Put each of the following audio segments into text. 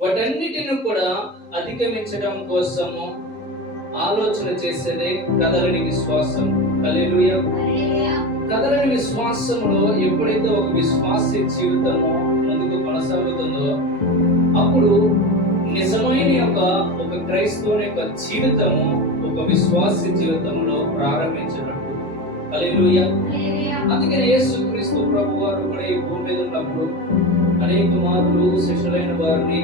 వాటన్నిటిని కూడా అధిగమించడం కోసము ఆలోచన చేసేదే కదలని విశ్వాసం. హల్లెలూయా. కదలని విశ్వాసంలో ఎప్పుడైతే ఒక విశ్వాసీ జీవితము ముందుకు కొనసాగుతుందో అప్పుడు నిజమైన ఒక క్రైస్తవుని యొక్క జీవితము ఒక విశ్వాసీ జీవితంలో ప్రారంభించినట్టు. హల్లెలూయా. అందుకని యేసుక్రీస్తు ప్రభువారు కూడా ఈ భూమి మీద ఉన్నప్పుడు అనేక మార్లు శిష్యులైన వారిని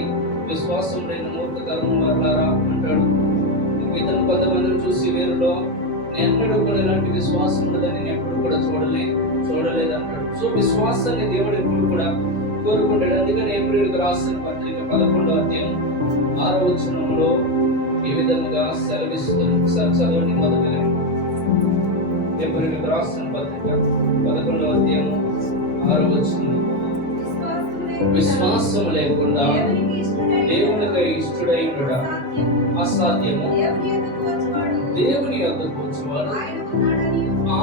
విశ్వాసం లేని మూర్ఖతరం వారులారా అంటాడు. ఇతను కొంతమందిని చూసి వీరిలో ఎన్నడూ కూడా ఇలాంటి విశ్వాసం ఉండదని నేను ఎప్పుడు కూడా చూడలేదు అంటాడు. సో విశ్వాసాన్ని దేవుడు ఎప్పుడు కూడా కోరుకుంటాడు. అందుకని ఏప్రిల్కి రాసిన పత్రిక 11వ అధ్యాయం 6వ వచనంలో ఈ విధంగా సెలవిస్తుంది. చదవండి. మొదటి ఏప్రిల్కి రాసిన పత్రిక 11వ అధ్యాయం 6వ వచనం, విశ్వాసం లేకుండా దేవునికి ఇష్టడై ఉండడం అసాధ్యము. దేవుని యొద్దకు వచ్చేవాడు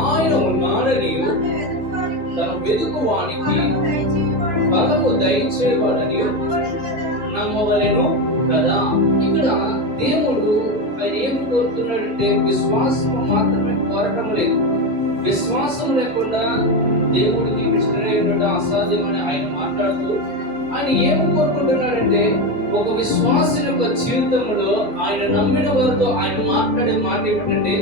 ఆయన ఉన్నాడని తన వెదుకు వానికి బలము దయచేవాడని నమ్మవలెను కదా. ఇక్కడ దేవుడు ఆయన ఏమి కోరుతున్నాడంటే విశ్వాసం మాత్రమే కోరటం లేదు. విశ్వాసం లేకుండా దేవుడికి ఇష్టడై ఉండడం అసాధ్యమని ఆయన మాట్లాడుతూ ఆయన ఏమి కోరుకుంటున్నాడంటే ఒక విశ్వాసం యొక్క జీవితంలో ఆయన నమ్మిన వారితో ఆయన మాట్లాడే మాట ఏమిటంటే,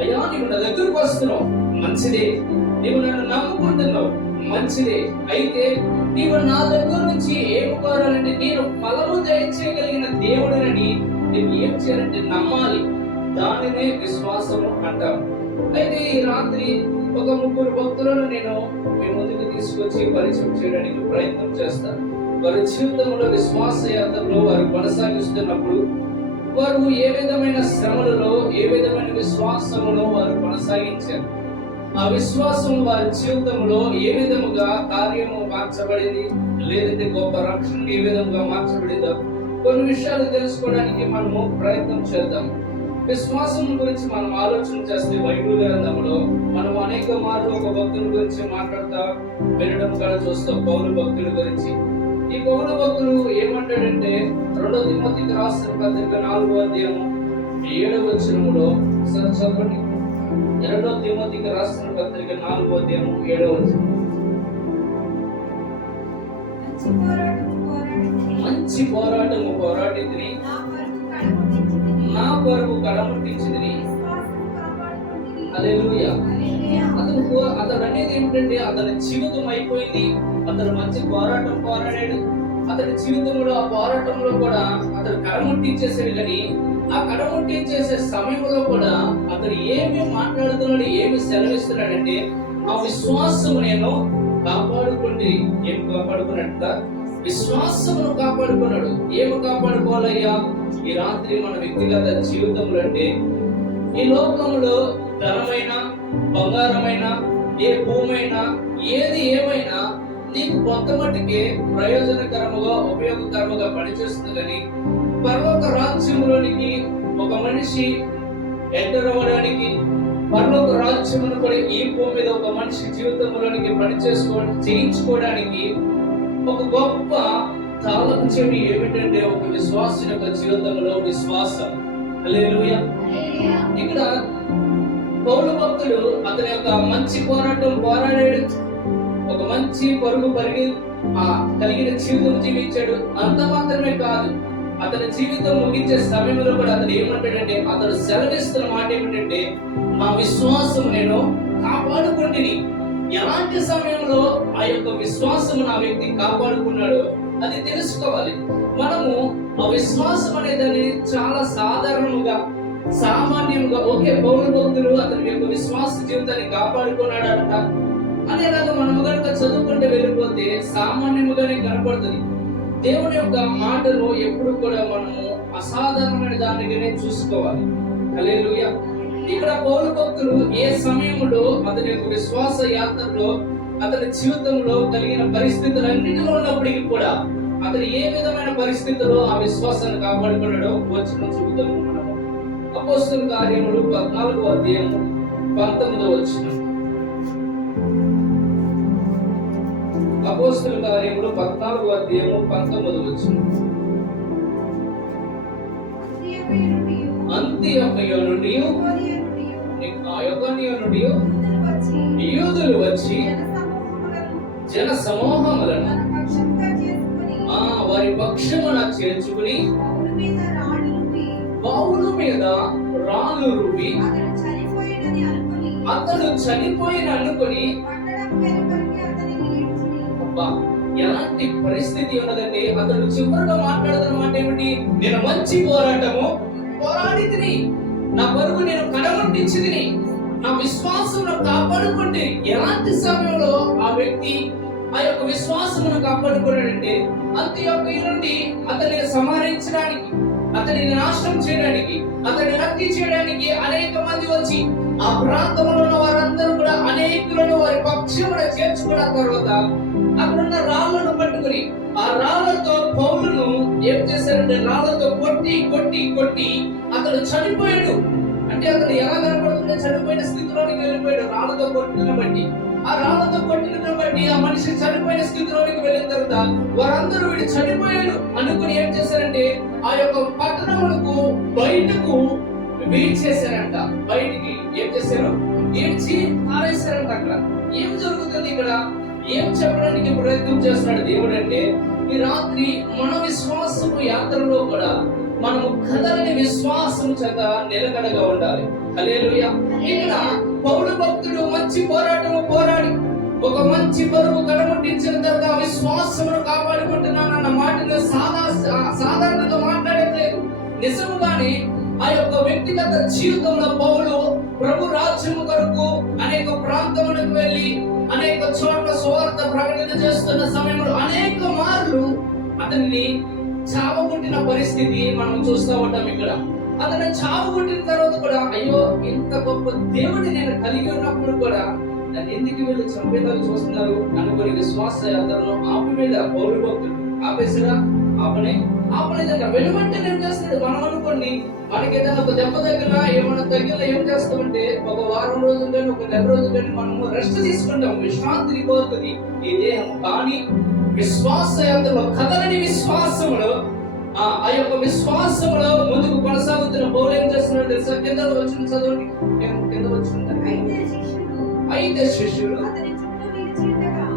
అయ్యా నీవు నా దగ్గరకు వస్తున్నావు, మంచిదే. నీవు నన్ను నమ్ముకుంటున్నావు, మంచిదే. అయితే నీవు నా దగ్గర నుంచి ఏమి కోరాలంటే నేను ఫలము దయచేయగలిగిన దేవుడినని నీవు ఏం చేయాలంటే నమ్మాలి. దానినే విశ్వాసము అంటాం. అయితే ఈ రాత్రి ఒక 3 భక్తులను నేను మీ ముందుకు తీసుకొచ్చి పరిచయం చేయడానికి ప్రయత్నం చేస్తాను. వారి జీవితంలో విశ్వాస యాత్రలో వారు కొనసాగిస్తున్నప్పుడు వారు ఏ విధమైన శ్రమలలో ఏ విధమైన విశ్వాసములో వారు కొనసాగించారు, ఆ విశ్వాసం వారి జీవితంలో ఏ విధముగా కార్యము మార్చబడింది, లేదంటే గొప్ప రక్షణ ఏ విధంగా మార్చబడిందో కొన్ని విషయాలు తెలుసుకోవడానికి మనము ప్రయత్నం చేద్దాం. విశ్వాసం గురించి మనం ఆలోచన చేస్తే బైబిల్ గ్రంథంలో మనం అనేక మార్లు ఒక భక్తుల గురించి మాట్లాడుతా వినడం కూడా చూస్తాం. పౌలు భక్తుల గురించి. ఈ పౌలు భక్తులు ఏమంటాడంటే 2 తిమోతికి రాసిన పత్రిక 4వ అధ్యాయం 7వ వచనంలో చదవండి. 2 తిమోతికి రాసిన పత్రిక 4వ అధ్యాయం 7వ వచనం, మంచి పోరాటము పోరాడితిని, నా కొరకు కడముట్టించితిని. హల్లెలూయా. అతడు అనేది ఏమిటంటే అతని జీవితం అయిపోయింది. అతడు మంచి పోరాటం పోరాడాడు. అతడి జీవితంలో ఆ పోరాటంలో కూడా అతడు కడముట్టించేసాడు. కానీ ఆ కడముట్టించేసే సమయంలో కూడా అతడు ఏమి మాట్లాడుతున్నాడు, ఏమి సెలవిస్తున్నాడంటే ఆ విశ్వాసము నేను కాపాడుకుంటే. ఏం కాపాడుకున్నట్ట? విశ్వాసమును కాపాడుకున్నాడు. ఏమి కాపాడుకోవాలయ్యా? ఈ రాత్రి మన వ్యక్తిగత జీవితంలో అంటే ఈ లోకంలో ధనమైన, బంగారమైన, ఏ భూమైనా, ఏది ఏమైనా నీకు కొంత మట్టుకే ప్రయోజనకరముగా ఉపయోగకరముగా పనిచేస్తుంది. కానీ పరలోక రాజ్యంలోనికి ఒక మనిషి ఎంటర్ అవ్వడానికి, పరలోక రాజ్యమును కూడా ఈ భూమి మీద ఒక మనిషి జీవితంలోనికి చేయించుకోవడానికి ఒక గొప్ప తాళం చెవి ఏమిటంటే ఒక విశ్వాసం యొక్క జీవితంలో విశ్వాసం. హల్లెలూయా. ఇక్కడ పౌలు భక్తుడు అతని యొక్క మంచి పోరాటం పోరాడాడు. ఒక మంచి పరుగు పరిగి కలిగిన జీవితం జీవించాడు. అంత మాత్రమే కాదు, అతని జీవితం ముగించే సమయంలో కూడా అతను ఏమంటాడంటే, అతడు సెలవిస్తున్న మాట ఏమిటంటే నా విశ్వాసం నేను కాపాడుకుంటుని. ఎలాంటి సమయంలో ఆ యొక్క విశ్వాసం నా వ్యక్తి కాపాడుకున్నాడో అది తెలుసుకోవాలి. మనము ఆ విశ్వాసం అనేదాన్ని చాలా సాధారణంగా సామాన్యంగా ఓకే పౌలు భక్తులు అతని యొక్క విశ్వాస జీవితాన్ని కాపాడుకున్నాడంట అనేలాగా మనము కనుక చదువుకుంటే వెళ్ళిపోతే సామాన్యముగానే కనపడుతుంది. దేవుని యొక్క మాటలు ఎప్పుడు కూడా మనము అసాధారణమైన దానిగానే చూసుకోవాలి. హల్లెలూయా. ఇక్కడ పౌలు భక్తులు ఏ సమయంలో అతని యొక్క విశ్వాస యాత్రలో అతని జీవితంలో కలిగిన పరిస్థితులన్నిటిలో ఉన్నప్పటికీ కూడా అతను ఏ విధమైన పరిస్థితుల్లో ఆ విశ్వాసాన్ని కాపాడుకున్నాడో వచ్చిన చూపుతాము. మనము అపోస్తలుల కార్యములు 14వ అధ్యాయం 19వ వచనం. అపోస్తలుల కార్యములు 14వ అధ్యాయం 19వ వచనం. అంత్యొకయ నుండి యూదులు వచ్చి జన సమూహములను వారి పక్షమున చేర్చుకుని పౌలు మీద రాళ్ళు రువి అతడు చనిపోయిన అనుకుని ఎలాంటి పరిస్థితి ఉన్నదండి. అతడు చివరిగా మాట్లాడుతున్న మాట ఏమిటి? నేను మంచి పోరాటము పోరాడి తిని, నా పరుగు నేను కడగొట్టించి తిని, నా విశ్వాసం కాపాడుకుంటే. ఎలాంటి సమయంలో ఆ వ్యక్తి ఆ యొక్క విశ్వాసమును కాపాడుకున్నాడంటే, అంత్యొకయ నుండి అతనిని సంహరించడానికి, అతనిని నాశనం చేయడానికి, అతన్ని నక్కి చేయడానికి అనేక మంది వచ్చి ఆ ప్రాంతంలో ఉన్న వారందరూ కూడా అనేకులను వారి పక్షమున చేర్చుకున్న తర్వాత అక్కడున్న రాళ్లను పట్టుకుని ఆ రాళ్లతో పౌలును ఏం చేశారంటే రాళ్లతో కొట్టి కొట్టి కొట్టి అతడు చనిపోయాడు. అంటే అతడు ఎలా కనపడుతుందో చనిపోయిన స్థితిలోనికి వెళ్ళిపోయాడు. రాళ్లతో కొట్టిన బట్టి, ఆ రాళ్లతో కొట్టిన బట్టి ఆ మనిషి చనిపోయిన స్థితిలోనికి వెళ్ళిన తర్వాత వారందరూ వీడు చనిపోయాడు అనుకుని ఏం చేశారంటే ఆ యొక్క పట్టణములకు బయటకు వీడ్చేశారంట. బయటికి ఏం చేశారు? ఏడ్చి ఆరేశారంట. అక్కడ ఏం జరుగుతుంది? ఇక్కడ ఏం చెప్పడానికి ప్రయత్నం చేస్తున్నాడు దేవుడు అంటే, ఈ రాత్రి మన విశ్వాసము యాత్రలో కూడా మనము కదలని విశ్వాసం చేత నిలకడగా ఉండాలి. హల్లెలూయా. ఇక్కడ పౌలు భక్తుడు మంచి పోరాటము పోరాడి ఒక మంచి పరువు కడముట్టించిన తర్వాత విశ్వాసమును కాపాడుకుంటున్నానన్న మాటను సాధారణంగా మాట్లాడట్లేదు. నిజముగానే ఆ యొక్క వ్యక్తిగత జీవితంలో పౌలు ప్రభు రాజ్యము కొరకు అనేక ప్రాంతములకు వెళ్ళి అనేక చోట్ల సువార్త ప్రకటన చేస్తున్న సమయంలో అనేక మార్లు అతన్ని చావగొట్టిన పరిస్థితి మనం చూస్తూ ఉంటాం. ఇక్కడ అతను చావగొట్టిన తర్వాత కూడా అయ్యో ఇంత గొప్ప దేవుడిని నేను కలిగి ఉన్నప్పుడు కూడా నన్ను ఎందుకు వీళ్ళు చంపేదాలు చూస్తున్నారు అనుకుని విశ్వాస యాత్రలో ఆపివేద పౌరు భక్తుడు ఆపేసిరా ఆపలేదంట. వెలువంటే ఏం చేస్తున్నాడు? మనం అనుకోండి, మనకి ఏదైనా ఒక దెబ్బ తగిలినా ఏమైనా తగిలినా ఏం చేస్తామంటే ఒక వారం రోజులు కానీ ఒక నెల రోజులు కానీ మనము రెస్ట్ తీసుకుంటాం, విశ్రాంతి పోతుంది ఈ దేహం. కానీ విశ్వాస యాత్రలో కదలని విశ్వాసములో ఆ యొక్క విశ్వాసములో ముందుకు కొనసాగుతున్న పౌలు ఏం చేస్తున్నాడు తెలుసా? కింద వచ్చిన చదవండి, కింద వచ్చిన అయితే శిష్యులు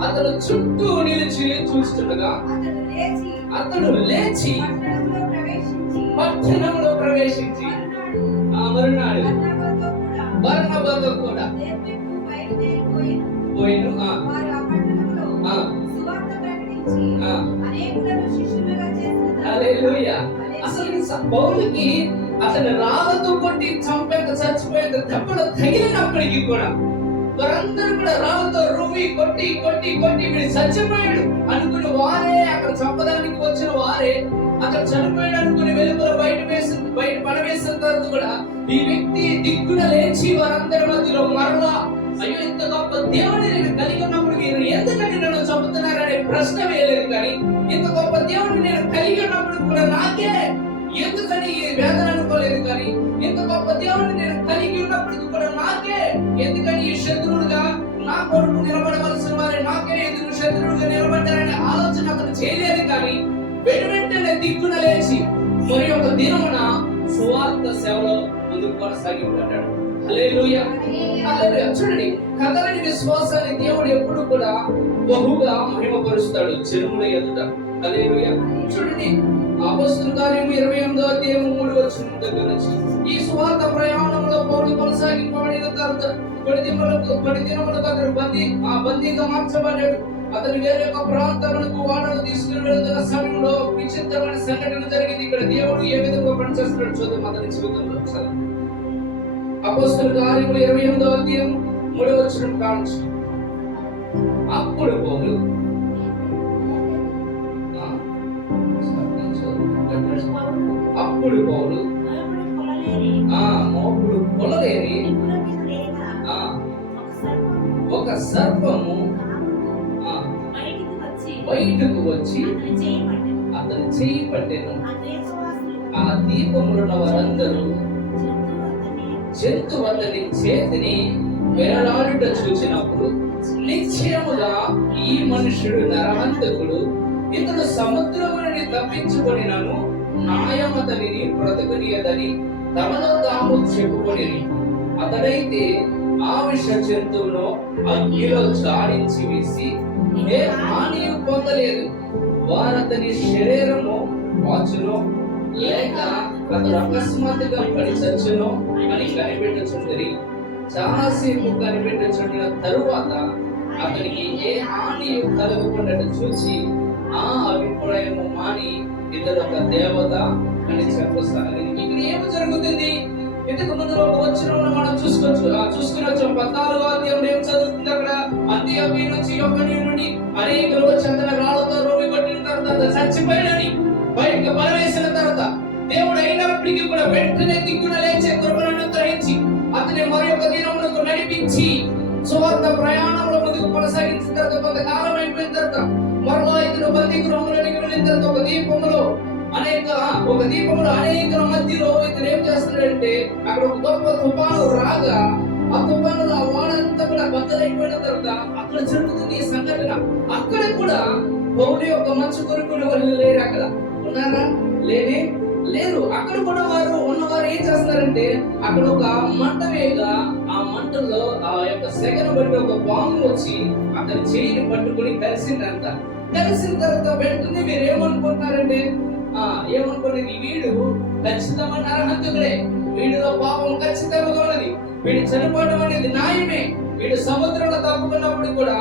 అతను చుట్టూ నిలిచి చూస్తుండగా అతడు లేచి పట్టణంలో ప్రవేశించి మరునాడు బర్నబాతో కూడా పోయిను. హల్లెలూయా. అసలు పౌలుకి అతను రాళ్ళతో కొట్టి చంపేంత చచ్చిపోయేంత దెబ్బలు తగిలినప్పటికీ కూడా వారందరూ కూడా రాళ్ళతో రువ్వి కొట్టి కొట్టి కొట్టి వీడు చచ్చిపోయాడు అనుకుని వారే అక్కడ చంపడానికి వచ్చిన వారే అక్కడ చనిపోయాడు అనుకుని వెలుగులో బయట పడవేసిన తర్వాత కూడా ఈ వ్యక్తి దిక్కున లేచి వారందరి మధ్యలో మరలా అయ్యో ఇంత గొప్ప దేవుడిని నేను కలిగి ఉన్నప్పుడు మీరు ఎందుకంటే నన్ను చంపుతున్నారనే ప్రశ్న వేయలేదు. కానీ ఇంత గొప్ప దేవుడిని నేను కలిగి ఉన్నప్పుడు కూడా నాకే ఎందుకని ఈ వేదన అనుకోలేదు. కానీ ఇంత గొప్ప దేవుడిని నేను కలిగి ఉన్నప్పటికీ కూడా నాకే ఎందుకని ఈ శత్రువుడుగా నా కొడుకు నిలబడవలసిన వారే నాకే ఎందుకు శత్రువులుగా నిలబడ్డారనే ఆలోచన అతను చేయలేదు. కానీ వెంటనే దిక్కున లేచి మరి ఒక దినమున సువార్త సేవలో ముందుకు కొనసాగి ఉంటాడు. హల్లెలూయా. హల్లెలూయా. చూడండి, కదలని విశ్వాసాన్ని దేవుడు ఎప్పుడు కూడా బహుగా మహిమపరుస్తాడు జనముల ఎదుట. హల్లెలూయా. చూడండి, అపొస్తలుల కార్యము 28వ అధ్యాయము 3వ వచనం దగ్గర నుంచి ఈ సువార్త ప్రయాణంలో పౌలు కొనసాగింపబడిన తర్వాత కొన్ని దినములకు అతడు బందీగా మార్చబడ్డాడు. అతను వేరే ఒక ప్రాంతాలకు వాడలు తీసుకుని వెళ్తున్న సమయంలో విచిత్రమైన సంఘటన జరిగింది. ఇక్కడ దేవుడు ఏ విధంగా పనిచేస్తున్నాడు చూద్దాం అతని జీవితంలో. అపొస్తలుల కార్యములు 28వ అధ్యాయం 3వ వచనం కావచ్చు. అప్పుడు పౌలు మోపుడు కొలలేని ఒక సర్పము బయటకు వచ్చి అతని చేయి పట్టెను. ఆ దీపములున్న వారందరూ జంతు అతని చేతిని వేలాడుట చూచినప్పుడు నిశ్చయముగా ఈ మనుషుడు నరహంతకుడు, ఇతడు సముద్రము నుండి తప్పించుకొనినను న్యాయం అతనిని బ్రతకనీయదని తమలో తాము చెప్పుకొని, అతడైతే ఆ విష జంతువును అగ్నిలో జాడించి వేసి ఏ హాని పొందలేదు. వారతని శరీరము వాచును లేక అతడు అకస్మాత్తుగా పడి చచ్చును అని కనిపెట్టుచుండరి. చాలాసేపు కనిపెట్టుచుండిన తరువాత అతనికి ఏ హాని కలగకుండా చూచి ఆ అభిప్రాయము మాని ఇతడు ఒక దేవత అని చెప్పసాగింది. ఇక్కడ ఏమి జరుగుతుంది? ఇంతకు ముందు ఒక వచనంలో మనం చూసుకుని వచ్చాం. 14వ అధ్యాయంలో ఏం చదువుతుంది అక్కడ? అంత్యోక్య నుంచి యొప్పనియ నుండి అనేకులు చందన రాళ్లతో రోమి కొట్టిన తర్వాత చచ్చిపోయాడని బయటకు పరవేసిన తర్వాత దేవుడు అయినప్పటికీ కూడా వెంటనే దిక్కున లేచే కృపను అనుగ్రహించి అతని మరి ఒక దినములకు నడిపించి సువార్త ప్రయాణంలో ముందుకు కొనసాగించిన తర్వాత కొంతకాలం అయిపోయిన తర్వాత మరలా ఇతను బందీ గృహంలోనికి వెళ్ళిన తర్వాత ఒక దీపంలో అనేక మధ్యలో ఇతను ఏం చేస్తున్నాడంటే అక్కడ ఒక గొప్ప తుఫాను రాగా ఆ తుఫానులో ఆ వాడంతా కూడా బద్దలైపోయిన తర్వాత అక్కడ జరుగుతుంది ఈ సంఘటన. అక్కడ కూడా పౌలు యొక్క మంచు కొరుకునే వాళ్ళు లేరు. అక్కడ ఉన్నారా? లేరు. అక్కడ కూడా ఉన్నవారు ఏం చేస్తున్నారంటే అక్కడ ఒక మంట వేయగా ఆ మంటల్లో ఆ యొక్క సెగను బట్టి ఒక బాంబు వచ్చి అతని చేయిని పట్టుకుని కలిసిన తర్వాత వెంటనే మీరు ఏమనుకుంటున్నారంటే ఏమనుకోండి, వీడు ఖచ్చితమైన అర్హంతుడే, వీడిలో పాపం ఖచ్చితంగా ఉన్నది, వీడు చనిపోవడం అనేది న్యాయమే, వీడు సముద్రంలో తప్పుకున్నప్పుడు కూడా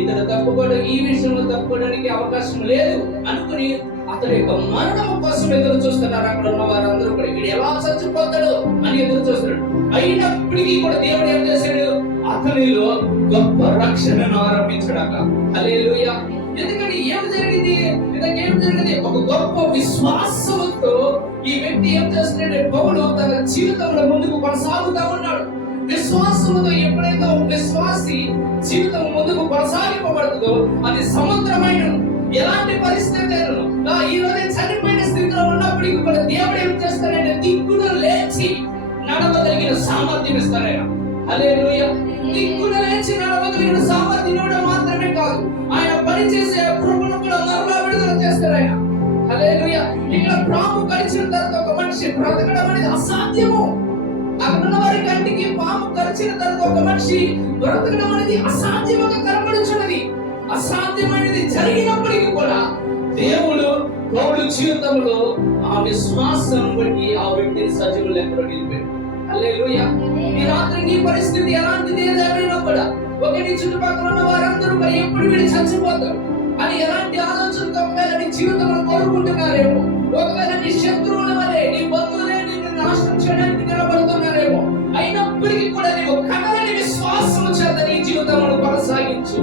ఇతడు తప్పుకోవడం, ఈ విషయంలో తప్పుకోవడానికి అవకాశం లేదు అనుకుని అతడి యొక్క మరణం కోసం ఎదురు చూస్తున్నారు. అక్కడ ఉన్న వారందరూ కూడా వీడు ఎలా చచ్చిపోతాడు అని ఎదురు చూస్తున్నాడు. అయినప్పటికీ కూడా దేవుడు ఏం చేశాడు? అతనిలో గొప్ప రక్షణను ఆరంభించాడు. హల్లెలూయా. ఎందుకంటే ఏమి జరిగింది? ఒక గొప్ప విశ్వాసంతో ఈ వ్యక్తి ఏం చేస్తున్నాడు? పౌలు తన జీవితంలో ముందుకు కొనసాగుతా ఉన్నాడు. విశ్వాసంతో ఎప్పుడైతే ఒక విశ్వాసి జీవితం ముందుకు కొనసాగింపబడుతుందో అది సముద్రమైన ఎలాంటి పరిస్థితి ఈ రోజు చనిపోయిన స్థితిలో ఉన్నప్పటికీ కూడా దేవుడు ఏం చేస్తాడంటే దిక్కున లేచి నడవగలిగిన సామర్థ్యం ఇస్తాడు. హల్లెలూయా. దిక్కున లేచి నడవగలిగిన సామర్థ్యం ఇవ్వడం మాత్రమే కాదు, ఆయన పనిచేసే కృపను కూడా మరలా విడుదల చేస్తాడు ఆయన. హల్లెలూయా. ఇక్కడ పాము కరిచిన తర్వాత ఒక మనిషి బ్రతకడం అనేది అసాధ్యము. అక్కడ ఉన్న వారి కంటికి పాము కరిచిన తర్వాత ఒక మనిషి బ్రతకడం అనేది అసాధ్యంగా కనబడుచున్నది. అసాధ్యమైనది జరిగినప్పటికీ కూడా దేవుడు పౌలు జీవితంలో ఆ విశ్వాసం బట్టి ఆ వ్యక్తిని సజీవులు లెక్కలో నిలిపాడు. హల్లెలూయా. ఈ రాత్రి నీ పరిస్థితి ఎలాంటిది ఏదైనా కూడా నీ చుట్టుపక్కల ఉన్న వారందరూ ఎప్పుడు వీడు చచ్చిపోతారు అని ఎలాంటి ఆలోచనతో ఒకవేళ నీ జీవితంలో కోరుకుంటున్నారేమో, ఒకవేళ నీ శత్రువుల వలె నీ బంధువులే నిన్ను నాశనం చేయడానికి నిలబడుతున్నారేమో, అయినప్పటికీ కూడా నీవు కదలని విశ్వాసము చేత నీ జీవితంలో కొనసాగించు.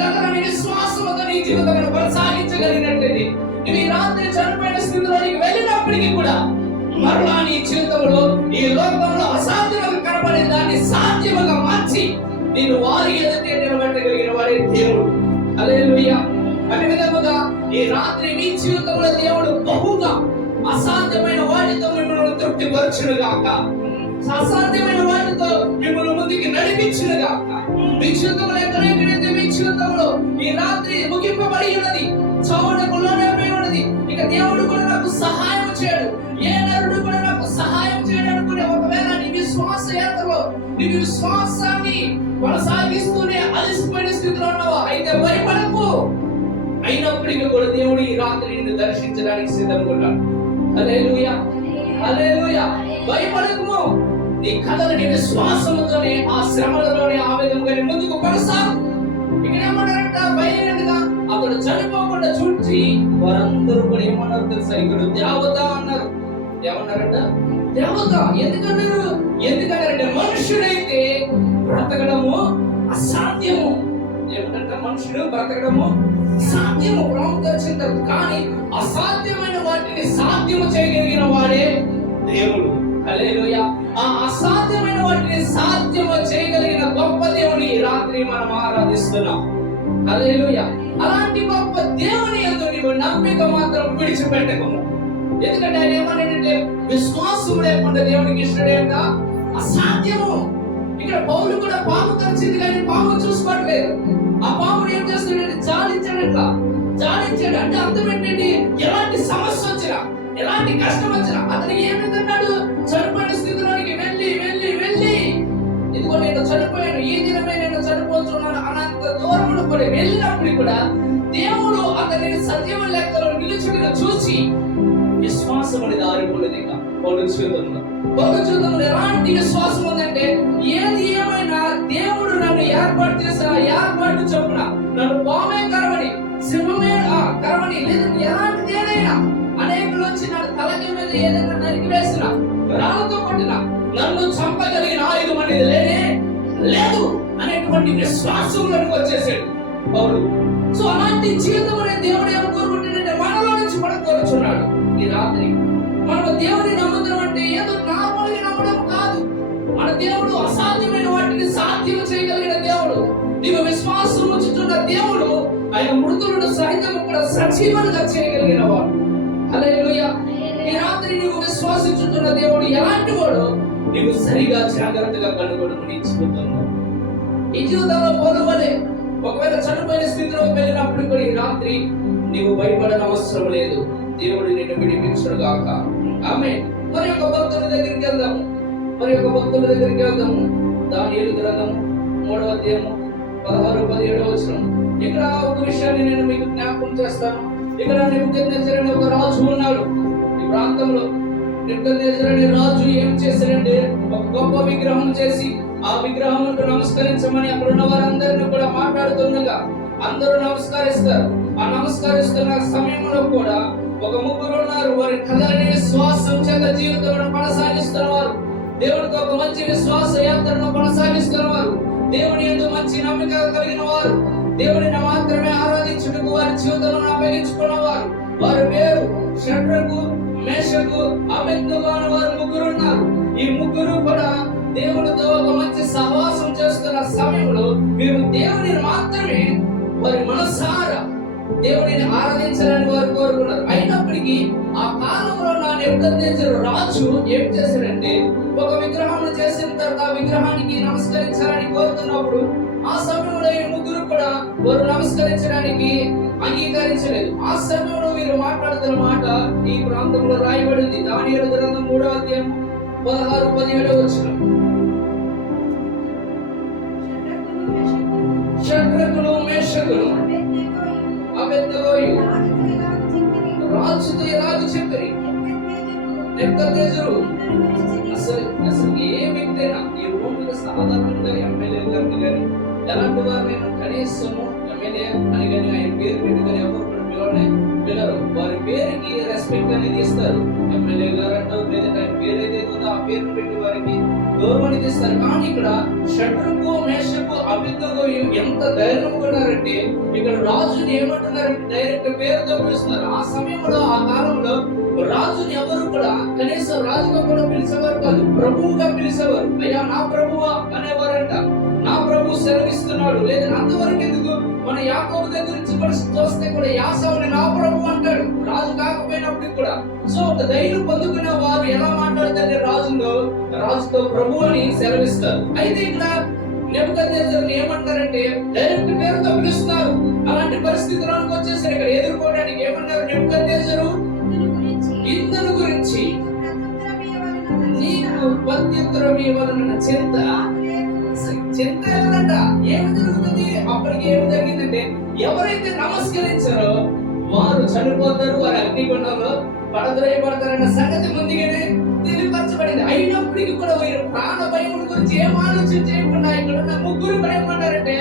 కదలని విశ్వాసముతో నీ జీవితంలో కొనసాగించగలిగినట్లయితే నువ్వు ఈ రాత్రి చనిపోయిన స్థితిలోకి వెళ్ళినప్పటికీ కూడా మరలా నీ జీవితంలో ఈ లోకంలో అసాధ్యంగా కనబడే దాన్ని సాధ్యముగా మార్చి నేను వారి ఎదుటే నిలబెట్టగలిగిన వాడే దేవుడు. హల్లెలూయా. అదే విధముగా ఈ రాత్రి మీ జీవితంలో దేవుడు బహుగా అసాధ్యమైన వాటితో మిమ్మల్ని తృప్తిపరచును గాక, అసాధ్యమైన వాటితో మిమ్మల్ని ముందుకు నడిపించును గాక. మీ జీవితంలో ఎక్కడెక్కడైతే మీ జీవితంలో ఈ రాత్రి ముగింపబడి ఉన్నది, చావునకు లోనైపోయి ఉన్నది, ఇక దేవుడు కూడా నాకు సహాయం చేయడు, ఏ నరుడు కూడా నాకు సహాయం చేయడు అనుకునే ఒకవేళ నీ విశ్వాస యాత్రలో నీ విశ్వాసాన్ని కొనసాగిస్తూనే అలసిపోయిన స్థితిలో ఉన్నావా అయితే భయపడకు. అయినప్పటికీ కూడా దేవుడు ఈ రాత్రి నిన్ను దర్శించడానికి సిద్ధంగా ఉన్నాడు. హల్లెలూయా. హల్లెలూయా. భయపడకు. నీ కథలని విశ్వాసంతోనే ఆ శ్రమలలోనే ఆ విధంగా ముందుకు కొనసాగు. ఇక్కడ ఏమన్నారంట? భయపడగా అతడు చనిపోకుండా చూచి వారందరూ కూడా ఏమన్నారు తెలుసా? ఇక్కడ దేవత అన్నారు. ఏమన్నారంట? దేవత. ఎందుకన్నారంటే మనుషుడైతే బ్రతకడము అసాధ్యము. ఏమంటే మనుషుడు బ్రతకడము సాధ్యము ప్రాముఖ్యం, కానీ అసాధ్యమైన వాటిని సాధ్యము చేయగలిగిన వాడే దేవుడు. హల్లెలూయా. ఆ అసాధ్యమైన వాటిని సాధ్యము చేయగలిగిన గొప్ప దేవుని ఈ రాత్రి మనం ఆరాధిస్తున్నాం. హల్లెలూయా. అలాంటి గొప్ప దేవుని యందు నీవు నమ్మిక మాత్రం విడిచిపెట్టకము. ఎందుకంటే ఆయన ఏమన్నాడంటే విశ్వాసం లేకుండా దేవునికి ఇష్టడేంట అసాధ్యము. ఇక్కడ పౌలు కూడా పాము కరిచింది కానీ పాము చూసుకోవట్లేదు. ఆ పామును ఏం చేస్తున్నాడు? జాడించాడు. అంటే అర్థం ఏంటండి? ఎలాంటి సమస్య వచ్చినా, ఎలాంటి కష్టం వచ్చినా అతనికి ఏమిటన్నాడు? చనిపోయి కూడా వెళ్ళినప్పుడు కూడా దేవుడు అతని సజీవ లెక్కలో నిలుచుటను చూసి విశ్వాసం అనేది ఆరిపోలేదు. ఇక పౌలు జీవితంలో ఎలాంటి విశ్వాసం ఉందంటే, ఏది ఏమైనా దేవుడు నన్ను ఏర్పాటు చేసిన ఏర్పాటు చొప్పున నన్ను పామే కరవని, సింహమే కరవని, లేదంటే ఎలాంటిది ఏదైనా అనేకులు వచ్చి నన్ను తలకి మీద ఏదైనా నరికివేసిన, రాళ్ళతో కొట్టిన, నన్ను చంపగలిగిన ఆయుధం అనేది లేనే లేదు అనేటువంటి విశ్వాసంలోకి వచ్చేసాడు పౌలు. సో అలాంటి జీవితం అనే దేవుడు ఏం కోరుకుంటాడంటే మనలో నుంచి మనం కోరుచున్నాడు. ఈ రాత్రి మనము దేవుని నమ్ముతాం అంటే ఏదో నార్మల్గా నమ్మడం కాదు. మన దేవుడు అసాధ్యమైన వాటిని సాధ్యం చేయగలిగిన దేవుడు. నీవు విశ్వాసం ఉంచుతున్న దేవుడు ఆయన మృతులను సహితం కూడా సజీవంగా చేయగలిగిన వాడు. హల్లెలూయా. ఈ రాత్రి నీవు విశ్వాసించుతున్న దేవుడు ఎలాంటి వాడు నీవు సరిగా జాగ్రత్తగా కనుగొనమని నీ జీవితంలో, ఈ జీవితంలో పోలవలే ఒకవేళ చనిపోయిన స్థితిలో వెళ్ళినప్పుడు కూడా ఈ రాత్రి నీవు భయపడని అవసరం లేదు. దేవుడు నిన్ను విడిపించును గాక. ఆమేన్. మరి ఒక భక్తుల దగ్గరికి వెళ్దాము. దానియేలు గ్రంథము 3వ అధ్యాయము 16-17 వచనం. ఇక్కడ ఒక విషయాన్ని నేను మీకు జ్ఞాపకం చేస్తాను. ఇక్కడ నెబుకద్నెజరు అనే ఒక రాజు ఉన్నాడు ఈ ప్రాంతంలో. నెబుకద్నెజరు అనే రాజు ఏం చేశాడంటే ఒక గొప్ప విగ్రహం చేసి ఆ విగ్రహంకు నమస్కరించమని అక్కడ ఉన్న వారందరినీ కూడా మాట్లాడుతుండగా అందరూ నమస్కరిస్తారు. ఆ నమస్కరిస్తున్న సమయంలో కూడా ఒక ముగ్గురు ఉన్నారు. వారి కదలని విశ్వాసం చేత జీవితంలో కొనసాగిస్తున్నవారు, దేవుడికి ఒక మంచి విశ్వాస యాత్రను కొనసాగిస్తున్నవారు, దేవుని యందు మంచి నమ్మిక కలిగిన వారు, దేవుడిని మాత్రమే ఆరాధించుటకు వారి జీవితంలో అప్పగించుకున్నవారు. వారి పేరు షడ్రకు, మేషకు, అబేద్నెగో అనే వారు ముగ్గురు ఉన్నారు. ఈ ముగ్గురు కూడా దేవుడితో ఒక మంచి సహవాసం చేస్తున్న సమయంలో మీరు దేవుని మాత్రమే వారి మనసారా దేవుడిని ఆరాధించాలని వారు కోరుకున్నారు. అయినప్పటికీ ఆ కాలంలో నా నెబుకద్నెజరు రాజు ఏం చేశాడంటే ఒక విగ్రహం చేసిన తర్వాత ఆ విగ్రహానికి నమస్కరించాలని కోరుతున్నప్పుడు ఆ సమయంలో ఈ ముగ్గురు కూడా వారు నమస్కరించడానికి అంగీకరించలేదు. ఆ సమయంలో వీరు మాట్లాడుతున్న మాట ఈ ప్రాంతంలో రాయబడింది. దానియేలు గ్రంథం 3వ అధ్యాయం 16-17 వచనం. షడ్రకును, మేషకును, అబేద్నెగోయు రాజుతో ఎలాగ చెప్పిరి. నెబుకద్నెజరు అసలు ఏ వ్యక్తైనా ఈ భూమికి సాధారణంగా ఎమ్మెల్యే గారిని కానీ ఎలాంటి వారినైనా కనీసము ఎమ్మెల్యే అని కానీ ఆయన పేరు పెట్టి కానీ ఎవరు కూడా పిలరు. వారి పేరుకి రెస్పెక్ట్ అనేది ఇస్తారు. ఎమ్మెల్యే గారు అంటారు, లేదంటే ఆయన పేరు ఏదైతే ఉందో ఆ పేరు పెట్టి వారికి గౌరవం ఇస్తారు. కానీ ఇక్కడ షడ్రకు, మేషకు, అబేద్నెగో ఎంత ధైర్యం ఉన్నారంటే ఇక్కడ రాజుని ఏమంటున్నారంటే డైరెక్ట్ పేరుతో పిలుస్తున్నారు. ఆ సమయంలో ఆ కాలంలో రాజుని ఎవరు కూడా కనీసం రాజుగా కూడా పిలిచేవారు కాదు, ప్రభువుగా పిలిచేవారు. అయ్యా నా ప్రభువా అనేవారంట. నా ప్రభు సెలవిస్తున్నాడు. లేదా అంతవరకు ఎందుకు, మన యాకోబు దగ్గర నుంచి కూడా చూస్తే కూడా యాసావుని నా ప్రభు అంటాడు రాజు కాకపోయినప్పుడు కూడా. సో ఒక ధైర్యం పొందుకున్న వారు ఎలా మాట్లాడతారంటే రాజుతో ప్రభు అని సెలవిస్తారు. అయితే ఇక్కడ నెబుకద్నెజరుని ఏమంటారంటే డైరెక్ట్ పేరుతో పిలుస్తున్నారు. అలాంటి పరిస్థితులకు వచ్చేసరికి ఇక్కడ ఎదుర్కోవడానికి ఏమన్నారు నెబుకద్నెజరు, ఇందుని గురించి నీకు ప్రత్యుత్తరం ఇవ్వాలన్న చింత ఎవరంట. ఏమి జరుగుతుంది? అప్పటికి ఏమి జరిగిందంటే ఎవరైతే నమస్కరించారో వారు చనిపోతారు, వారి అగ్నిగుండంలో పడద్రోయబడతారన్న సంగతి ముందుగానే తెలియపరచబడింది. అయినప్పటికీ కూడా వీరు ప్రాణ భయం గురించి ఏం ఆలోచన చేయకుండా ఇక్కడ ఉన్న ముగ్గురు ఏమన్నారంటే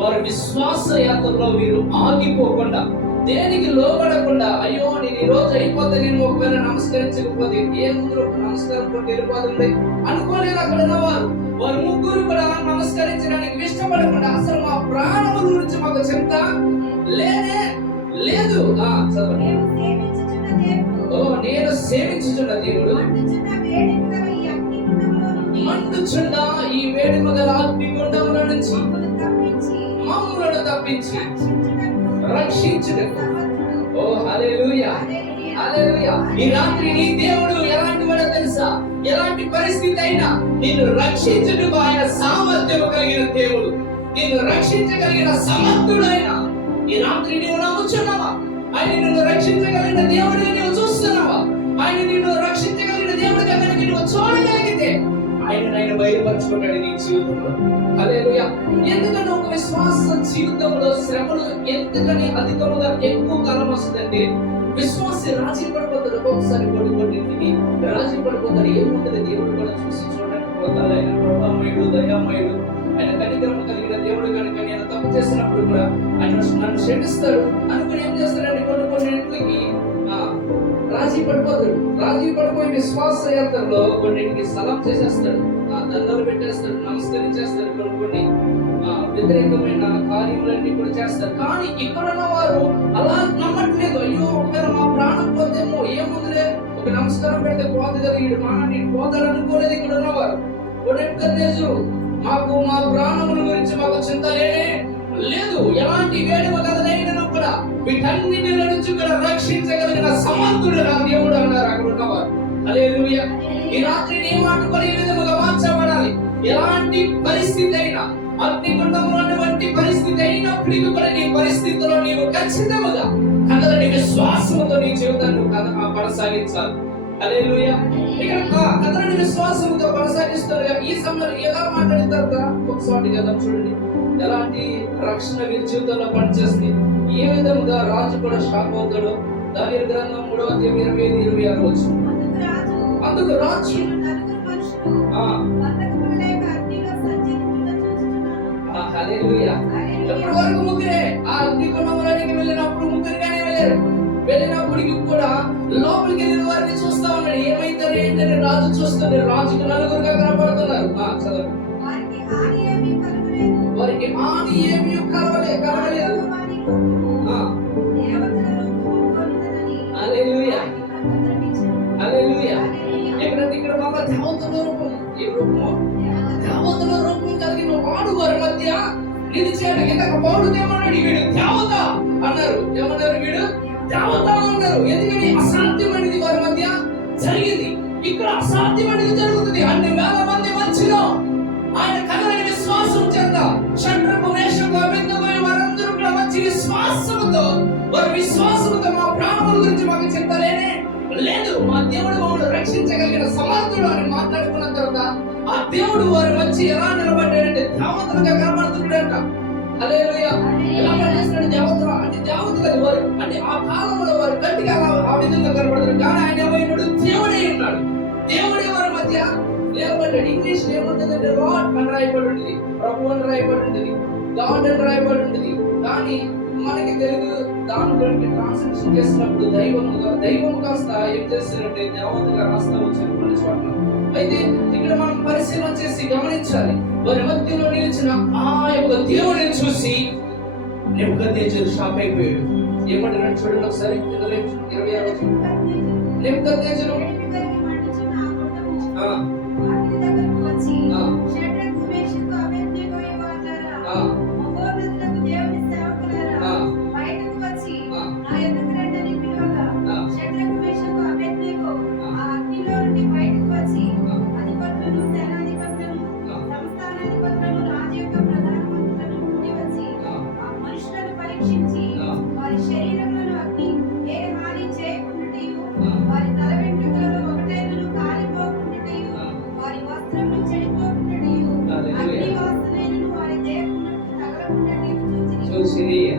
వారి విశ్వాస యాత్రలో వీరు ఆగిపోకుండా, దేనికి లోబడకుండా, అయ్యో నేను ఈ రోజు అయిపోతే నేను ఒకవేళ నమస్కరించకపోతే ఏ ముందు నమస్కారం కొట్టి వెళ్ళిపోతుంది అనుకోలేదు. అక్కడ ఉన్నవారు వారు ముగ్గురు కూడా నమస్కరించడానికి ఇష్టపడకుండా అసలు మా ప్రాణముల గురించి మాకు చింత లేనే లేదు. నేను సేవించుచున్న దేవుడు మండుచున్న ఈ వేడిమ గల అగ్నిగుండముల నుంచి మమ్ములను తప్పించి రక్షించుటకు. ఓ హల్లెలూయా, హల్లెలూయా. ఈ రాత్రి నీ దేవుడు ఎలాంటి వాడో తెలుసా? ఎలాంటి పరిస్థితి అయినా నిన్ను రక్షించుటకు ఆయన సామర్థ్యము కలిగిన దేవుడు, నిన్ను రక్షించగలిగిన సమర్థుడైన. ఈ రాత్రి నీవు నమ్ముచున్నావా? ఆయన నిన్ను రక్షించగలిగిన దేవుడిని నువ్వు చూస్తున్నావా? ఆయన నిన్ను రక్షించగలిగిన దేవుడి దగ్గరికి నువ్వు చూడగలిగితే ఆయన బయలుపరచుకుంటాడు నీ జీవితంలో. హల్లెలూయా. ఎందుకంటే ఒక విశ్వాస జీవితంలో శ్రమలు ఎందుకని అధికముగా ఎక్కువ కాలం వస్తుందంటే, విశ్వాసి రాజీ పడిపోతాడు. ఒక్కొక్కసారి కొన్నింటికి రాజీ పడిపోతాడు. ఏముంటుంది, దేవుడు కూడా చూసి చూడడానికి పోతాడు. ఆయన కృపామయుడు, దయామయుడు, ఆయన కనికరము కలిగిన దేవుడు కనుక నేను తప్పు చేసినప్పుడు కూడా ఆయన నన్ను క్షమిస్తాడు అనుకుని ఏం చేస్తాడంటే కొన్నింటికి రాజీ పడిపోతాడు. రాజీ పడిపోయి విశ్వాస యాత్రలో కొన్నింటికి సలాం చేసేస్తాడు, దండలు పెట్టేస్తాడు, నమస్కరించేస్తాడు, కొన్ని వ్యతిరేకమైన కార్యములన్నీ కూడా చేస్తారు. కానీ ఇక్కడున్న వారు అలా నమ్మట్లేదు. అయ్యో ఒకవేళ మా ప్రాణం పోతేమో ఏముందిలే, ఒక నమస్కారం పెడితే పోదు కదా, ఈ మానవుని పోతాడు అనుకోలేదు. ఇక్కడ ఉన్నవారు మాకు మా ప్రాణముల గురించి మాకు చింత లేదు, ఎలాంటి వేడుక కథలైనను కూడా వీటన్నిటి నుంచి కూడా రక్షించగలిగిన సమర్థుడు నా దేవుడు అన్నారు అక్కడ ఉన్నవారు. హల్లెలూయా. ఈ రాత్రి నీ మాటకొని ఈ విధముగా మార్చబడాలి. ఎలాంటి పరిస్థితి అయినా, అగ్నిగుండంలో వంటి పరిస్థితి అయినప్పటికీ కూడా నీ పరిస్థితిలో నీవు ఖచ్చితంగా కథలని విశ్వాసంతో నీ జీవితాన్ని కొనసాగించాలి. హల్లెలూయా. ఇక్కడ కథలని విశ్వాసంతో కొనసాగిస్తారు. ఈ సమయంలో ఎలా మాట్లాడిన తర్వాత ఒకసారి కదా చూడండి, ఎలాంటి రక్షణ వీరి జీవితంలో పనిచేస్తుంది, ఏ విధంగా రాజు కూడా షాక్ అవుతాడు. దానియేలు గ్రంథం 3వ అధ్యాయం 25-26 వచ్చు. అందుకు రాజు హల్లెలూయా. ఎప్పటి వరకు ముగ్గురే ఆ అగ్నిగుండంలోనికి వెళ్ళినప్పుడు ముగ్గురుగానే వెళ్ళారు. వెళ్ళినప్పటికి కూడా లోపలికి వెళ్ళిన వారిని చూస్తా ఉన్నాడు. ఏమైతారు ఏంటని రాజు చూస్తాడు. రాజుకు నలుగురుగా కనపడుతున్నారు. చదవండి. వారికి హాని ఏమీ కలగలేదు. హల్లెలూయా. హల్లెలూయా. ఇక్కడ బాగా దేవతల రూపం, ఏ రూపము? దేవతల రూపం కలిగిన వాడు వారి మధ్య నిలిచాడు. ఇంతకు పౌరుడేమన్నాడు, వీడు దేవత అన్నారు. ఏమన్నారు? వీడు దేవత అన్నారు. ఎందుకని అసాధ్యమైనది వారి మధ్య జరిగింది. ఇక్కడ అసాధ్యమైనది జరుగుతుంది. అన్ని వేల మంది మధ్యలో ఆయన కథలని విశ్వాసం చేత షడ్రకు మేషకు అబేద్నెగో వారందరూ కూడా మంచి విశ్వాసముతో, వారి విశ్వాసముతో మా ప్రాణముల గురించి మాకు చింత లేదు, మా దేవుడు మమ్మల్ని రక్షించగలిగిన సమర్థుడు అని మాట్లాడుకున్న తర్వాత ఆ దేవుడు వారి మధ్య ఎలా నిలబడ్డాడంటే దేవతలుగా కనబడుతున్నాడంట. హల్లెలూయా. ఎలా కనిపిస్తున్నాడు? దేవతలు అంటే దేవతలు వారు అంటే ఆ కాలంలో వారు గట్టిగా ఆ విధంగా కనబడుతున్నారు. కానీ ఆయన ఏమైనాడు? దేవుడే ఉన్నాడు. దేవుడే వారి మధ్య నిలబడ్డాడు. ఇంగ్లీష్ ఏముంటుందంటే లార్డ్ అని రాయబడి ఉంటుంది, ప్రభు అని రాయబడి ఉంటుంది, గాడ్ అని రాయబడి ఉంటుంది. కానీ మనకి తెలుగు దాంట్లో ట్రాన్స్లేషన్ చేసినప్పుడు దైవం కాస్త ఏం చేస్తారంటే దేవతగా రాస్తా వచ్చారు కొన్ని చోట్ల. అయితే ఇక్కడ మనం పరిశీలన చేసి గమనించాలి. వారి మధ్యలో నిలిచిన ఆ యొక్క దేవుడిని చూసి నెబుకద్నెజరు షాక్ అయిపోయాడు. ఏమంటారు చూడండి ఒకసారి. 26 నెబుకద్నెజరు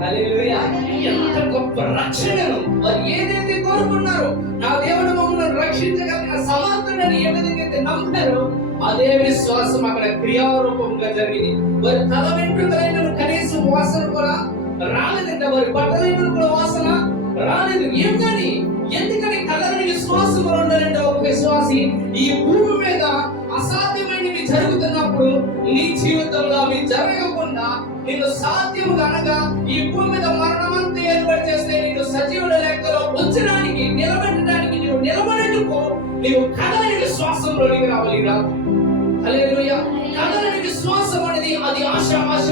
హల్లెలూయా. ఎంత గొప్ప రక్షణను వారు ఏదైతే కోరుకున్నారో, నా దేవుడు మమ్మల్ని రక్షించగలిగిన సమర్థుడని ఏ విధంగా అయితే నమ్మారో అదే విశ్వాసం అక్కడ క్రియారూపంగా జరిగింది. వారి తల వెంట్రుకలైన కనీసం వాసన కూడా రాలేదంట. వారి బట్టలైన కూడా వాసన రాలేదు. ఎందుకని కలరని విశ్వాసం ఉండాలంటే ఒక విశ్వాసి ఈ భూమి మీద అసాధ్యమైనవి జరుగుతున్నప్పుడు నీ జీవితంలో అవి జరగకుండా నీకు సాధ్యం కనుక ఈ భూమి మీద మరణమంతా ఏర్పాటు చేస్తే నీకు సజీవుల లెక్కలో ఉంచడానికి నిలబెట్టడానికి నీవు నిలబడేందుకు నీవు కదలని విశ్వాసంలోనికి రావాలి. హల్లెలూయా. కదలని విశ్వాసం అనేది అది ఆశ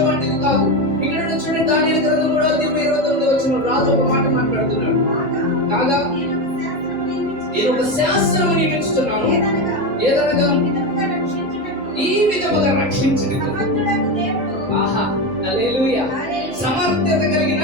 వంటిది కాదు. ఇక్కడ చూడండి, దానియేలు గ్రంథం 3వ అధ్యాయం 29 వచ్చిన రాజు ఒక మాట మాట్లాడుతున్నాడు. కాగా నేను ఒక శాస్త్రం నియమిస్తున్నాను, ఏదనగా ఈ విధముగా రక్షించింది. ఆహా, హల్లెలూయా. సమర్థత కలిగిన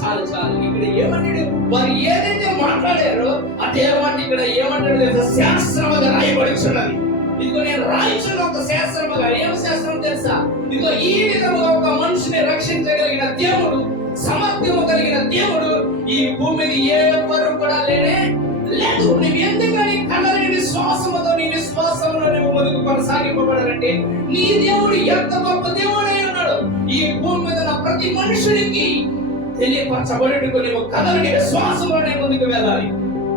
చాలు చాలు. ఇక్కడ ఏమన్నాడు? వారు ఏదైతే మాట్లాడారో అదే మాట ఇక్కడ ఏమంటాడు తెలుసా? శాస్త్రముగా రాయబడుచున్నది. ఇదిగో నేను రాయించిన ఒక శాస్త్రముగా. ఏం శాస్త్రం తెలుసా? ఇదిగో ఈ విధముగా ఒక మనిషిని రక్షించగలిగిన దేవుడు, సమర్థ్యము కలిగిన దేవుడు ఈ భూమి మీద ఏ ఒక్కరు కూడా లేనే లేదు. నువ్వు ఎందుకని కనలేని విశ్వాసముతో నీ విశ్వాసంలో నువ్వు ముందుకు కొనసాగింపబడాలంటే నీ దేవుడు ఎంత గొప్ప దేవుడై ఉన్నాడు. ఈ భూమి మీద ఉన్న ప్రతి మనుషునికి తెలియపరచబడుటకు నువ్వు కదలని విశ్వాసంలోనే ముందుకు వెళ్ళాలి.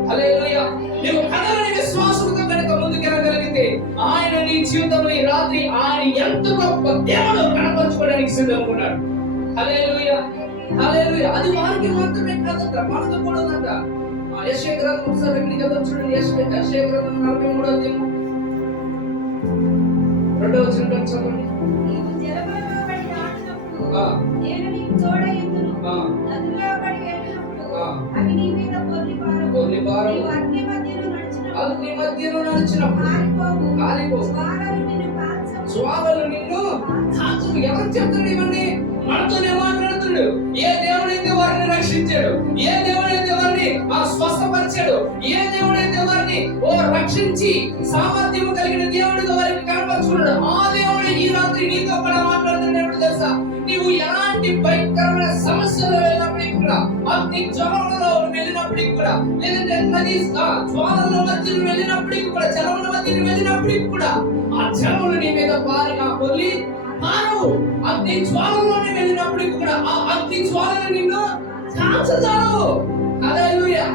హల్లెలూయా. నువ్వు కదలని విశ్వాసంతో కనుక ముందుకెళ్ళగలిగితే ఆయన నీ జీవితంలో ఈ రాత్రి ఆయన ఎంత గొప్ప దేవుడు కనపరచుకోవడానికి సిద్ధంగా ఉన్నాడు. హల్లెలూయా, హల్లెలూయా. అది వారికి మాత్రమే కాదట, మనకు కూడా ఉందట. యెషయా గ్రంథం ఒకసారి ఎక్కడికి వెళ్దాం చూడండి. యెషయా గ్రంథం 43వ అధ్యాయం 2వ వచనం చదవండి. నీవు జలములలో పడి ఆడినప్పుడు నేను నీకు తోడై ఉందును. నదులలో పడి వెళ్ళినప్పుడు అవి నీ మీద పొర్లిపారవు. నీవు అగ్ని మధ్యలో నడిచినప్పుడు కాలిపోవు. జ్వాలలు నిన్ను కాల్చవు. ఎవరు చెప్తాడు ఇవన్నీ? మనతోనే మాట్లాడుతున్నాడు. ఏ దేవుడైతే వారిని రక్షించాడు, ఏ దేవుడైతే వారిని స్వస్థపరిచాడు, ఏ దేవుడైతే వారిని రక్షించి సామర్థ్యం కలిగిన దేవుడిగా వారికి కనపరుచుకున్నాడు, ఆ దేవుడు ఈ రాత్రి నీతో కూడా మాట్లాడుతున్నాడు. తెలుసా? నీవు ఎలాంటి భయంకరమైన సమస్యలు వెళ్ళినప్పటికీ కూడా, అగ్ని జ్వాలలో వెళ్ళినప్పటికీ కూడా, లేదంటే నది జ్వాలలో మధ్యలో వెళ్ళినప్పటికీ కూడా, జలముల మధ్యలో వెళ్ళినప్పటికీ కూడా ఆ జలములు నీ మీద పారిన పొల్లి మానవు. అగ్ని జ్వాలలోనే వెళ్ళినప్పటికీ కూడా ఆ అగ్ని జ్వాలను నిన్ను కాల్చజాలవు. హల్లెలూయా.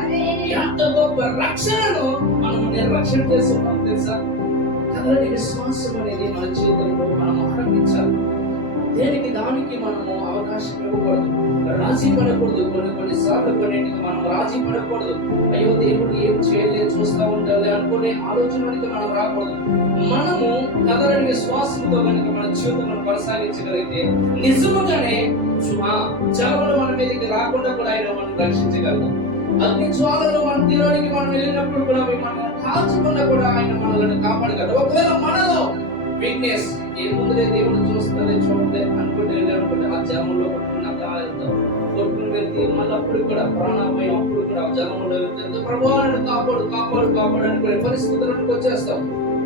ఎంత గొప్ప రక్షణను మనం నిర్లక్ష్యం చేస్తున్నాం తెలుసా? కదలని విశ్వాసం అనేది మన జీవితంలో మనం ఆరంభించాలి. దేనికి దానికి మనము అవకాశం ఇవ్వకూడదు, రాజీ పడకూడదు. కొన్ని సార్లు కొన్నింటికి మనం రాజీ పడకూడదు. అయ్యో దేవుడు ఏం చేయలేదు, చూస్తూ ఉంటారు అనుకునే ఆలోచనకి మనం రాకూడదు. మనము కదలని విశ్వాసంతో కనుక మన జీవితంలో కొనసాగించగలిగితే నిజముగానే జలములు మన మీదకి రాకుండా కూడా ఆయన మనం రక్షించగలరు. అగ్ని జ్వాలలో మన తీరానికి మనం వెళ్ళినప్పుడు కూడా మనం కాల్చకుండా కూడా ఆయన మనల్ని కాపాడగలరు. ఒకవేళ మనలో వీక్నెస్ ఏముందిలే, దేవుడు చూస్తలే చూడలే అనుకుంటే ఆ జలములో కొట్టుకుని వెళ్తే మళ్ళీ అప్పుడు కూడా ప్రాణామయం, అప్పుడు కూడా జలములో వెళ్తే ప్రభావాలను కాపాడు కాపాడు కాపాడు అనుకునే పరిస్థితులకు వచ్చేస్తాం.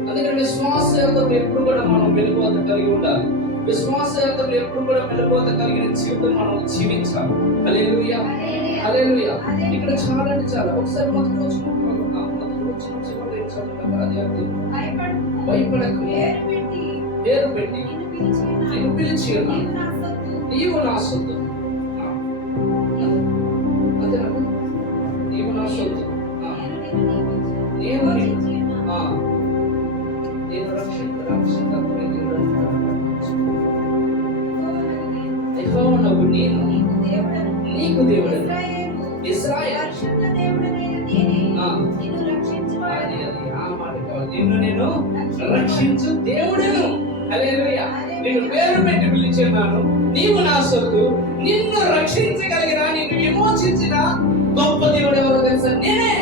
అందుకని విశ్వాసయాత్రలు ఎప్పుడు కూడా మనం వెలుగుత కలిగి ఉండాలి. విశ్వాసయాత్రలు ఎప్పుడు కూడా వెలుగుత కలిగిన జీవితం మనం జీవించాలి. హల్లెలూయా, హల్లెలూయా. ఇక్కడ చాలా అంటే చాలా. ఒకసారి మొదటి వచ్చిన భయపడకు, పేరు పెట్టి నేను పిలిచి ఉన్నాను, నీవు నా సొత్తు. అంతేనా? నీవు నా సొత్తు, నేను యెహోవానగు నేను నీకు దేవుడను, ఇశ్రాయేలు నిన్ను నేను రక్షించు దేవుడను. హల్లెలూయా. నిన్ను పేరు పెట్టి పిలిచున్నాను, నీవు నా సొత్తు. నిన్ను రక్షించగలిగిన, నిన్ను విమోచించిన గొప్ప దేవుడు ఎవరో తెలుసా? నేనే.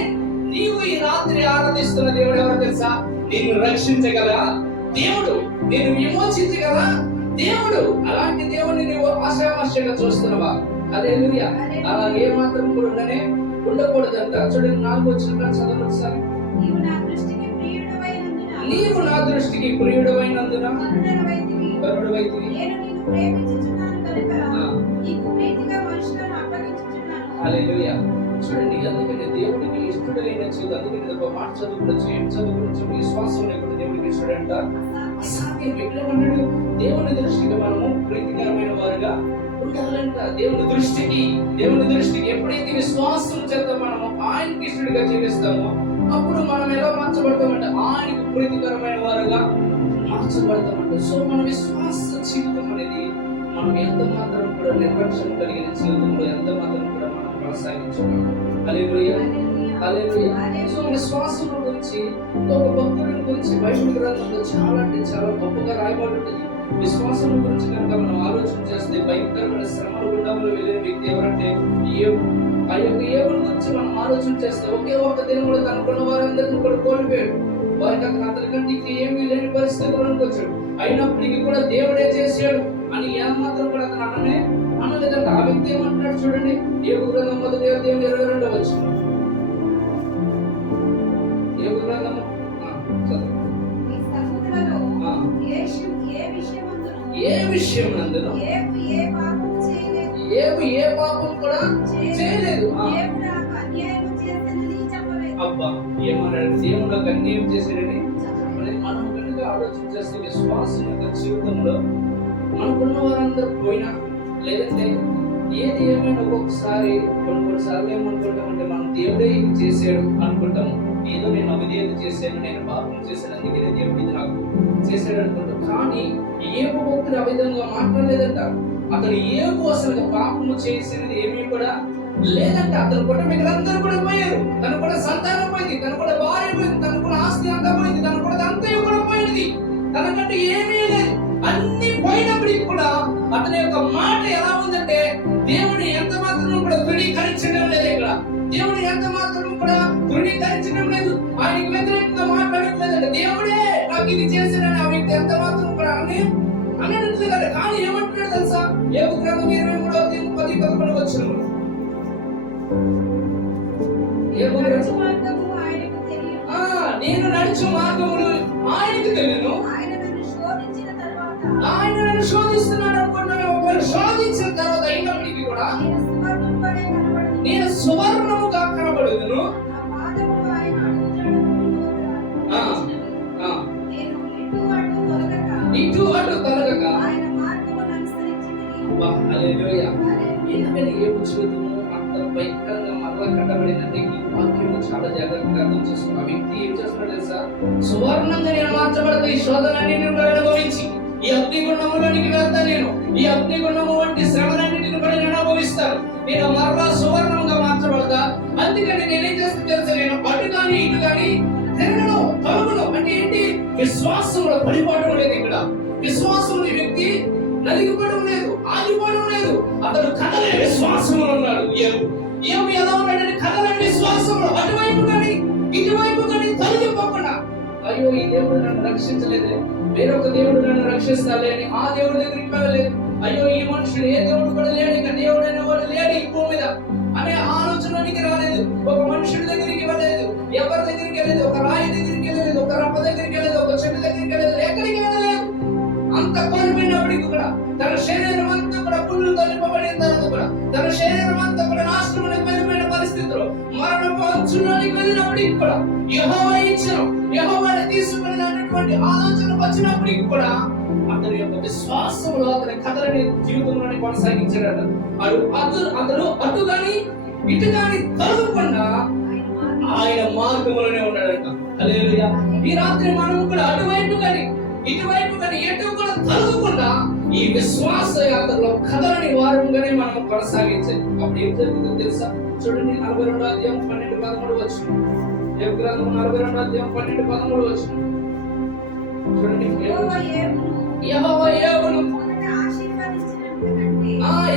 నీవు ఈ రాత్రి ఆరాధిస్తున్న దేవుడు ఎవరో తెలుసా? నిన్ను రక్షించగల దేవుడు, నిన్ను విమోచించగల దేవుడు. అలాంటి దేవుడిని నువ్వు ఆశామాషంగా చూస్తున్నావా? హల్లెలూయా. అలా ఏ మాత్రం కూడా ఉండకూడదంట. చూడండి, 4వ వచనం చదవండి ఒకసారి. నీవు నా దృష్టికి ప్రియుడవైనందున కరుణవైతివి. హల్లెలూయా. చూడండి, అందుకని దేవుడికి ఇష్టడైన జీవితం. అందుకని ఒక మాట చదువుకోవచ్చు, ఏం చదువుకోవచ్చు, విశ్వాసం లేకుండా దేవుడికి ఇష్టడంట అసాధ్యం. ఎక్కడ ఉన్నాడు? దేవుని దృష్టికి మనము ప్రీతికరమైన వారుగా ఉండాలంట. దేవుని దృష్టికి ఎప్పుడైతే విశ్వాసం చేత మనము ఆయనకి ఇష్టడిగా జీవిస్తామో అప్పుడు మనం ఎలా మార్చబడతామంటే ఆయనకు ప్రీతికరమైన వారుగా మార్చబడతామంట. సో మన విశ్వాస జీవితం అనేది మనం ఎంత మాత్రం కూడా నిర్లక్ష్యం కలిగిన జీవితంలో ఎంత మాత్రం కూడా మనం కొనసాగించాలి. హల్లెలూయా, హల్లెలూయా. సో విశ్వాసం గురించి ఒక భక్తుడి గురించి బైబిల్ గ్రంథంలో చాలా అంటే చాలా గొప్పగా రాయబడి ఉంటుంది. విశ్వాసం గురించి కనుక మనం ఆలోచన చేస్తే భయంకరమైన శ్రమల గుండంలో వెళ్ళిన వ్యక్తి ఎవరంటే ఆ యొక్క ఏవుల గురించి మనం ఆలోచన చేస్తే ఒకే ఒక్క దినములో అనుకున్న వారందరినీ కూడా కోల్పోయాడు. వారికి అతనికంటే ఏమీ లేని పరిస్థితులకు వచ్చాడు. అయినప్పటికీ కూడా దేవుడే చేశాడు అని ఏమాత్రం కూడా అతను అనలేదంటే ఆ వ్యక్తి ఏమంటున్నాడు చూడండి, యోబు గ్రంథం 1:22 వచనం. యోబు గ్రంథం చదువు. ఈ సముద్రంలో ఏ విషయమందును ఏబు ఏ పాపం చేయలేదు. ఏబు ఏ పాపం కూడా చేయలేదు. దేవుడు నాకు అన్యాయం చేసినది చెప్పలేదు. అబ్బా, ఏమన్నాడు? దేవుడు నాకు అన్యాయం చేశాడని చెప్పలేదు. మనం కనుక ఆలోచన చేస్తే విశ్వాసం యొక్క జీవితంలో మనకున్న వారందరూ పోయినా, లేదంటే ఏది ఏమైనా ఒక్కొక్కసారి కొన్నిసార్లు ఏమనుకుంటామంటే మనం దేవుడే ఇది చేశాడు అనుకుంటాము. ఏదో నేను అవిధేయత చేశాను, నేను పాపం చేశాను, అందుకనే దేవుడు ఇది నాకు చేశాడు అనుకుంటాం. కానీ ఏబు భక్తుడు ఆ విధంగా మాట్లాడలేదంట. అతను ఏబు అసలు పాపము చేసినది ఏమీ కూడా లేదంట. అతను కుటుంబీకులందరూ కూడా పోయారు. తను కూడా సంతానం పోయింది, తను కూడా భార్య పోయింది, తను కూడా ఆస్తి అంతా పోయింది, తను కూడా అంతా కూడా పోయింది. తనకంటే ఏమీ లేదు. అన్ని పోయినప్పటికీ కూడా అతని యొక్క మాట ఎలా ఉందంటే, దేవుని ఎంత మాత్రం కూడా తృణీకరించడం లేదు. ఇక్కడ దేవుని ఎంత మాత్రం కూడా తృణీకరించడం లేదు. ఆయనకి వ్యతిరేకంగా మాట్లాడట్లేదంటే, దేవుడే నాకు ఇది చేశాడని ఆ వ్యక్తి ఎంత మాత్రం కూడా అనట్లేదు కదా. కానీ ఏమంటున్నాడు తెలుసా? యోబు గ్రంథం 23:10-11 వచనములు. యోబు నడుచు మార్గము ఆయనకు తెలియదు. నేను నడుచు మార్గములు ఆయనకు తెలియను. ఆయన నన్ను శోధించిన తర్వాత, ఆయన నన్ను శోధిస్తున్నాడు అనుకుంటున్నాను. ఒకవేళ శోధించిన తర్వాత అయినప్పటికీ కూడా నేను సువర్ణముగా కనబడుదును. నా పాదములు ఆయన అడుగుజాడలలో నేను ఇటు అటు తొలగక ఆయన మార్గమును అనుసరించితిని. హల్లెలూయా. ఎందుకని యోబు జీవితము అంత భయంకరంగా మరలా కట్టబడిందంటే ఈ వాక్యము చాలా జాగ్రత్తగా అర్థం చేసుకోవాలి. ఆ వ్యక్తి ఏం చేస్తున్నాడు తెలుసా? సువర్ణంగా నేను మార్చబడతా ఈ శోధనన్నిటిని కూడా అనుభవించి ఈ అగ్నిగుండములోనికి వెళ్తా. నేను ఈ అగ్నిగుండము వంటి శ్రమలన్నిటిని కూడా నేను అనుభవిస్తాను. నేను మరలా సువర్ణంగా మార్చబడతా. అందుకని నేనేం చేస్తాను తెలుసా? నేను అటు కానీ ఇటు కానీ తిరగను, తొలగను. అంటే ఏంటి? విశ్వాసంలో పడిపోవడం లేదు. ఇక్కడ విశ్వాసంలో ఈ వ్యక్తి నలిగిపోవడం లేదు, ఆగిపోవడం లేదు. అతడు కదలే విశ్వాసంలో ఉన్నాడు. ఏమి ఎలా ఉన్నాడంటే కదలని విశ్వాసంలో అటువైపు కానీ ఇటువైపు కానీ తొలగిపోకుండా, అయ్యో ఈ దేవుడు నన్ను రక్షించలేదు, వేరొక దేవుడు నన్ను రక్షిస్తాలే అని ఆ దేవుడి దగ్గరికి వెళ్ళలేదు. అయ్యో ఈ మనుషుడు ఏ దేవుడు కూడా లేడు, ఇంకా దేవుడైన వాడు లేడు ఈ భూమి మీద అనే ఆలోచనకి రాలేదు. ఒక మనుషుడి దగ్గరికి వెళ్ళలేదు, ఎవరి దగ్గరికి వెళ్ళలేదు, ఒక రాయి దగ్గరికి వెళ్ళలేదు, ఒక రప్ప దగ్గరికి వెళ్ళలేదు, ఒక చెట్టు దగ్గరికి వెళ్ళలేదు, ఎక్కడికి వెళ్ళలేదు. అంత కోల్పోయినప్పటికీ కూడా తన శరీరం అంతా కూడా పుల్లుతో నింపబడిన తర్వాత కూడా తన శరీరం అంతా కూడా నాశనానికి వెళ్ళిపోయిన పరిస్థితుల్లో మరణపు అంచులోనికి వెళ్ళినప్పటికీ కూడా యెహోవా ఇచ్చిన యెహోవాని తీసుకున్నటువంటి ఆలోచన వచ్చినప్పటికీ కూడా అతని యొక్క విశ్వాసంలో అతని కథలని జీవితంలోనే కొనసాగించాడు. అతను అటు గాని ఇటు గాని తొలగకుండా ఆయన మార్గంలోనే ఉన్నాడంట. హల్లెలూయా. ఈ రాత్రి మనం కూడా అటువైపు కానీ ఇటువైపు కానీ ఎటు కూడా తొలగకుండా ఈ విశ్వాస యాత్రలో కథలని వారంగానే మనం కొనసాగించాలి. అప్పుడు ఏం జరుగుతుందో తెలుసా? చూడండి 42వ అధ్యాయం 12-13 వచనం. యోబు గ్రంథం 42వ అధ్యాయం 12-13 వచనం. చూడండి, యెహోవా యోబును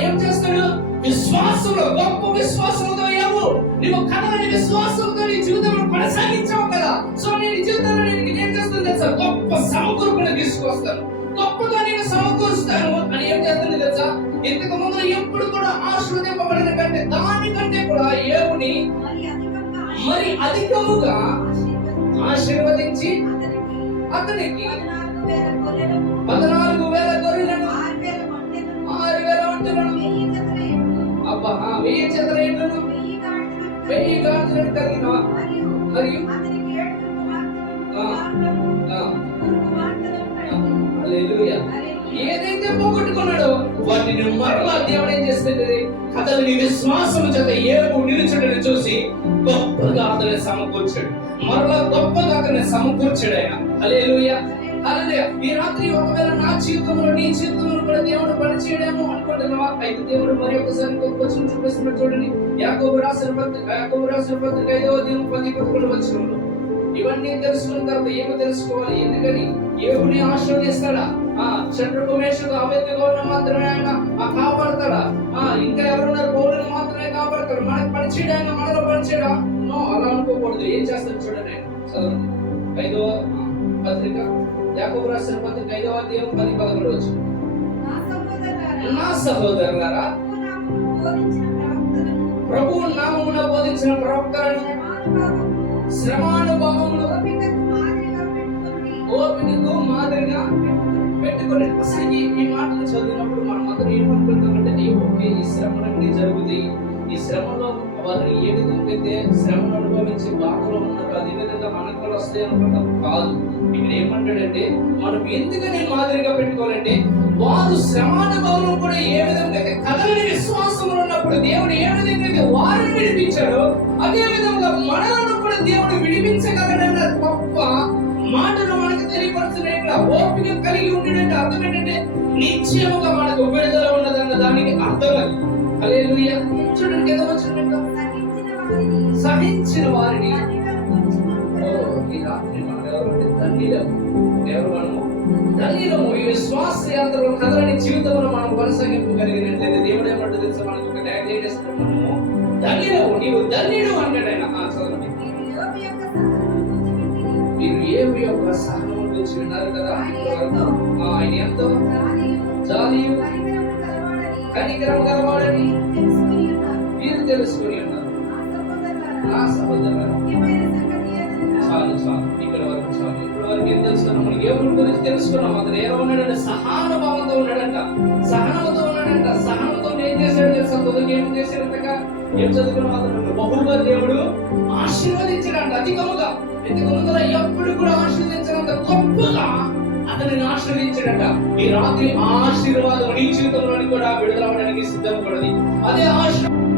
ఏం చేస్తాడు? విశ్వాసంలో, గొప్ప విశ్వాసంతో యోబు నువ్వు కథలని విశ్వాసంతో నీ జీవితంలో కొనసాగించావు కదా. సో నీ జీవితంలో నేను ఏం చేస్తాను తెలుసా? గొప్ప సమకూర్పుని తీసుకొస్తాను, గొప్పగా నేను సమకూరుస్తాను అని ఏం చేస్తాను తెలుసా? ఇంతకు ముందు ఎప్పుడు కూడా ఆశీర్వదింపబడిన కంటే దానికంటే కూడా యోబుని మరి అధికముగా ఆశీర్వదించి అతనికి 14,000 గొర్రెలను 6,000 ఒంటెలను 1000 జతల ఎడ్లను 1000 గాడిదలను కలిగిన మరియు హల్లెలూయా. ఏదైతే పోగొట్టుకున్నాడో వాటిని మరలా దేవుడు ఏం చేస్తుంది? అతని విశ్వాసం చేత యోబు నిలుచుటను చూసి గొప్పగా అతన్ని సమకూర్చాడు. మరలా గొప్పగా అతన్ని సమకూర్చాడు ఆయన. హల్లెలూయా, హల్లెలూయా. ఈ రాత్రి ఒకవేళ నా జీవితంలో నీ జీవితంలో కూడా దేవుడు పనిచేయడేమో అనుకుంటున్నావా? అయితే దేవుడు మరి ఒకసారి వచనం చూపిస్తున్నాడు. చూడండి, యాకోబు రాసిన పత్రిక 5వ అధ్యాయం 10-11 వచనంలో ఇవన్నీ తెలుసుకున్న తర్వాత ఏమో తెలుసుకోవాలి. ఎందుకని యోబుని ఆశీర్వదిస్తాడా? చంద్రుడు మేషుడు అవేదిగోను మాత్రమే ఆయన కాపాడతాడా? ఇంకా ఎవరున్నారు? పౌరులు మాత్రమే కాపాడతాడు. మనకు పనిచేయడా? ఆయన మనలో పనిచేయడా? నో, అలా అనుకోకూడదు. ఏం చేస్తాడు చూడండి. చదవండి 5వ పత్రిక, యాకోబు రాసిన పత్రిక 5వ అధ్యాయం 10-11 వచనం. నా సహోదరులారా బోధించిన ప్రవక్తలను ప్రభువు నామమున బోధించిన ప్రవక్తలను శ్రమానుభవములు ఓపికకు మాదిరిగా పెట్టుకొని అసలు ఈ మాటలు చదివినప్పుడు మనం అందరూ ఏమనుకుంటామంటే ఓకే ఈ శ్రమలన్నీ జరుగుతాయి, ఈ శ్రమలో వారు ఏ విధంగా అయితే శ్రమను అనుభవించి బాధలో ఉన్నారో అదే విధంగా మనకు కూడా వస్తాయి అనుకుంటాం. కాదు, ఇక్కడ ఏమంటాడంటే మనం ఎందుకని మాదిరిగా పెట్టుకోవాలంటే వారు శ్రమానుభవం కూడా ఏ విధంగా అయితే కదలని విశ్వాసం ఉన్నప్పుడు దేవుడు ఏ విధంగా అయితే వారిని విడిపించాడో అదే విధంగా మనలను కూడా దేవుడు విడిపించగలడన్న గొప్ప మాటను మనకు తెలియపరుచున్న ఓపిక కలిగి ఉండేటంటే అర్థం ఏంటంటే నిశ్చయముగా మనకు విడుదల ఉన్నదన్న దానికి అర్థం అది. హల్లెలూయా. చూడండి ఏదో వచ్చిన సహించిన వారిని ఈ రాత్రి మనం ఎవరంటే మనము ధన్యులము. ఈ విశ్వాస యాత్రలో కదలని జీవితంలో మనం కొనసాగింపగలిగినట్లయితే దేవుడు ఏమంటే తెలుసా మనకు ఒక ట్యాగ్ చేస్తాం, మనము ధన్యులము, నీవు ధన్యుడు అంటాడైనా. చదవండి. మీరు ఏమి యొక్క సహనం గురించి విన్నారు కదా, ఆయన ఎంతో జాలియు కనికరం గలవాడని మీరు తెలుసుకుని ఉన్నారు. నా సహోదరులారా, చాలు చాలు, ఇక్కడ వరకు చాలు. ఇప్పటి వరకు ఏం తెలుసుకున్నాం? మనం దేవుడి గురించి తెలుసుకున్నాం. అతను ఎలా ఉన్నాడంటే సహనభావంతో ఉన్నాడంట, సహనంతో ఉన్నాడంట. సహనంతో ఏం చేశాడు తెలుసా? తొలగి ఏం చేశాడంటగా ఏం చదువుకున్నాం? అతను బహుగా దేవుడు ఆశీర్వదించాడంట, అధికముగా. ఎందుకంటే ఎప్పుడు కూడా ఆశీర్వదించినంత గొప్పగా అతనిని ఆశీర్వదించాడంట. ఈ రాత్రి ఆశీర్వాదం నీ జీవితంలోని కూడా విడుదలవడానికి సిద్ధపడది. అదే ఆశీర్వాదం